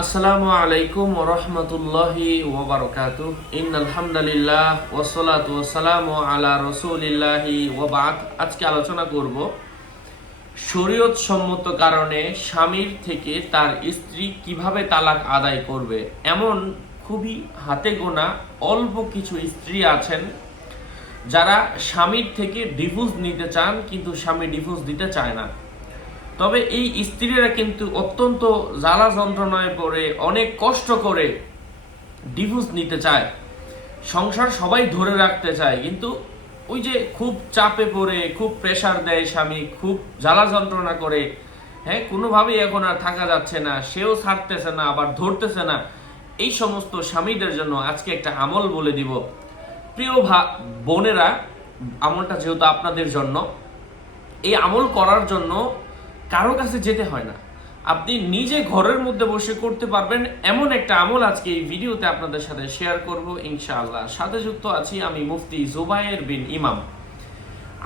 আসসালামু আলাইকুম ওয়া রাহমাতুল্লাহি ওয়া বারাকাতুহু ইন্নাল হামদুলিল্লাহ ওয়াসসালাতু ওয়াসসালামু আলা রাসূলিল্লাহি ওয়া বা'দ। আজকে আলোচনা করব শরীয়ত সম্মত কারণে স্বামীর থেকে তার স্ত্রী কিভাবে তালাক আদায় করবে। এমন খুবই হাতে গোনা অল্প কিছু স্ত্রী আছেন যারা স্বামীর থেকে ডিভোর্স নিতে চান, কিন্তু স্বামী ডিভোর্স দিতে চায় না। তবে এই স্ত্রীরা কিন্তু অত্যন্ত জ্বালা যন্ত্রণায় পড়ে অনেক কষ্ট করে ডিভোর্স নিতে চায়, সংসার সবাই ধরে রাখতে চায়, কিন্তু ওই যে খুব চাপে পড়ে খুব প্রেসার দেয় স্বামী, খুব জ্বালা যন্ত্রণা করে, কোনোভাবেই এখন আর থাকা যাচ্ছে না, সেও ছাড়তেছে না আবার ধরতেছে না। এই সমস্ত স্বামীদের জন্য আজকে একটা আমল বলে দিব। প্রিয় বোনেরা, আমলটা যেহেতু আপনাদের জন্য, এই আমল করার জন্য কারো কাছে যেতে হয় না, আপনি নিজে ঘরের মধ্যে বসে করতে পারবেন এমন একটা আমল আজকে এই ভিডিওতে আপনাদের সাথে শেয়ার করব ইনশাআল্লাহ। সাথে যুক্ত আছি আমি মুফতি জুবায়ের বিন ইমাম।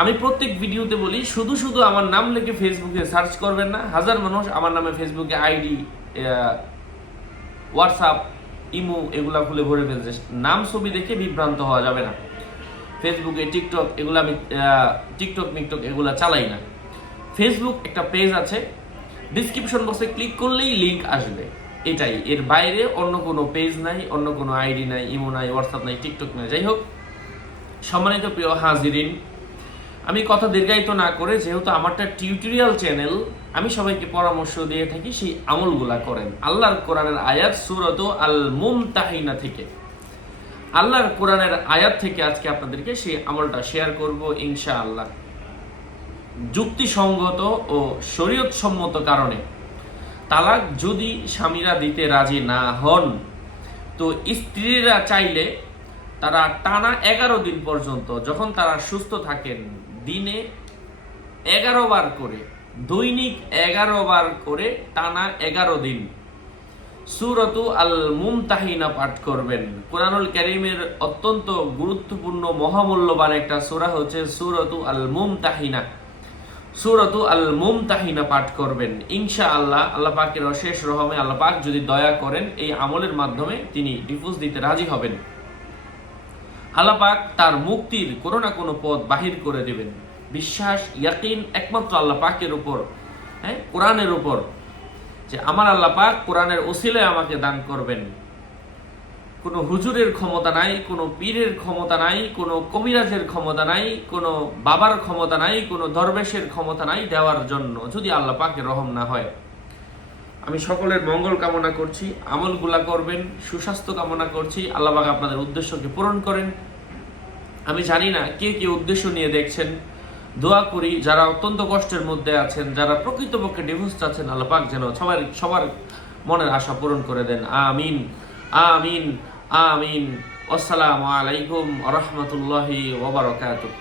আমি প্রত্যেক ভিডিওতে বলি, শুধু শুধু আমার নাম লিখে ফেসবুকে সার্চ করবেন না। হাজার মানুষ আমার নামে ফেসবুকে আইডি, হোয়াটসঅ্যাপ, ইমো এগুলা খুলে ভরে ফেলছে। নাম ছবি দেখে বিভ্রান্ত হওয়া যাবে না। ফেসবুকে টিকটক এগুলা আমি টিকটক মিকটক এগুলা চালাই না। ফেসবুক একটা পেজ আছে, ডিসক্রিপশন বক্সে ক্লিক করলেই লিংক আসবে, এটাই, এর বাইরে অন্য কোনো পেজ নাই, অন্য কোনো আইডি নাই, ইমো নাই, হোয়াটসঅ্যাপ নাই, টিকটক নাই। যাই হোক, সম্মানিত প্রিয় হাজিরিন, আমি কথা দীর্ঘায়িত না করে, যেহেতু আমারটা টিউটোরিয়াল চ্যানেল, আমি সবাইকে পরামর্শ দিয়ে থাকি সেই আমলগুলা করেন। আল্লাহর কোরআনের আয়াত সূরাত আল মুমতাহিনা থেকে, আল্লাহর কোরআনের আয়াত থেকে আজকে আপনাদেরকে সেই আমলটা শেয়ার করব ইনশাআল্লাহ। যুক্তিসঙ্গত ও শরীয়ত সম্মত কারণে তালাক যদি স্বামীরা দিতে রাজি না হন, তো স্ত্রীরা চাইলে তারা টানা 11 দিন পর্যন্ত, যখন তারা সুস্থ থাকেন, দিনে 11 বার করে, দৈনিক 11 বার করে টানা 11 দিন সূরাতু আল মুমতাহিনা পাঠ করবেন। কোরআনুল কারীমের অত্যন্ত গুরুত্বপূর্ণ মহামূল্যবান একটা সূরা হচ্ছে সূরাতু আল মুমতাহিনা। সূরাতু আল মুমতাহিনা পাঠ করবেন ইনশাআল্লাহ। আল্লাহ পাকের অশেষ রহমে আল্লাহ পাক যদি দয়া করেন, এই আমলের মাধ্যমে তিনি ডিভোর্স দিতে রাজি হবেন। আল্লাহ পাক তার মুক্তির কোনো না কোনো পথ বাহির করে দেবেন। বিশ্বাস, ইয়াকিন একমাত্র আল্লাহ পাকের উপর, কোরআনের উপর, যে আমার আল্লাহ পাক কোরআনের ওসিলায় আমাকে দান করবেন। কোনো হুজুরের ক্ষমতা নাই, কোনো পীরের ক্ষমতা নাই, কোনো কবিরাজের ক্ষমতা নাই, কোনো বাবার ক্ষমতা নাই, কোনো দরবেশের ক্ষমতা নাই দেওয়ার জন্য, যদি আল্লাহ পাকের রহম না হয়। আমি সকলের মঙ্গল কামনা করছি, আমলগুলা করবেন, সুস্বাস্থ্য কামনা করছি। আল্লাহ পাক আপনাদের উদ্দেশ্যকে পূরণ করেন। আমি জানি না কে কে উদ্দেশ্য নিয়ে দেখছেন, দোয়া করি যারা অত্যন্ত কষ্টের মধ্যে আছেন, যারা প্রকৃতপক্ষে ডিভোর্স চাচ্ছেন, আল্লাহ পাক যেন সবার মনের আশা পূরণ করে দেন। আমিন আমিন আমিন। আসসালামু আলাইকুম ওয়া রাহমাতুল্লাহি ওয়া বারাকাতুহু।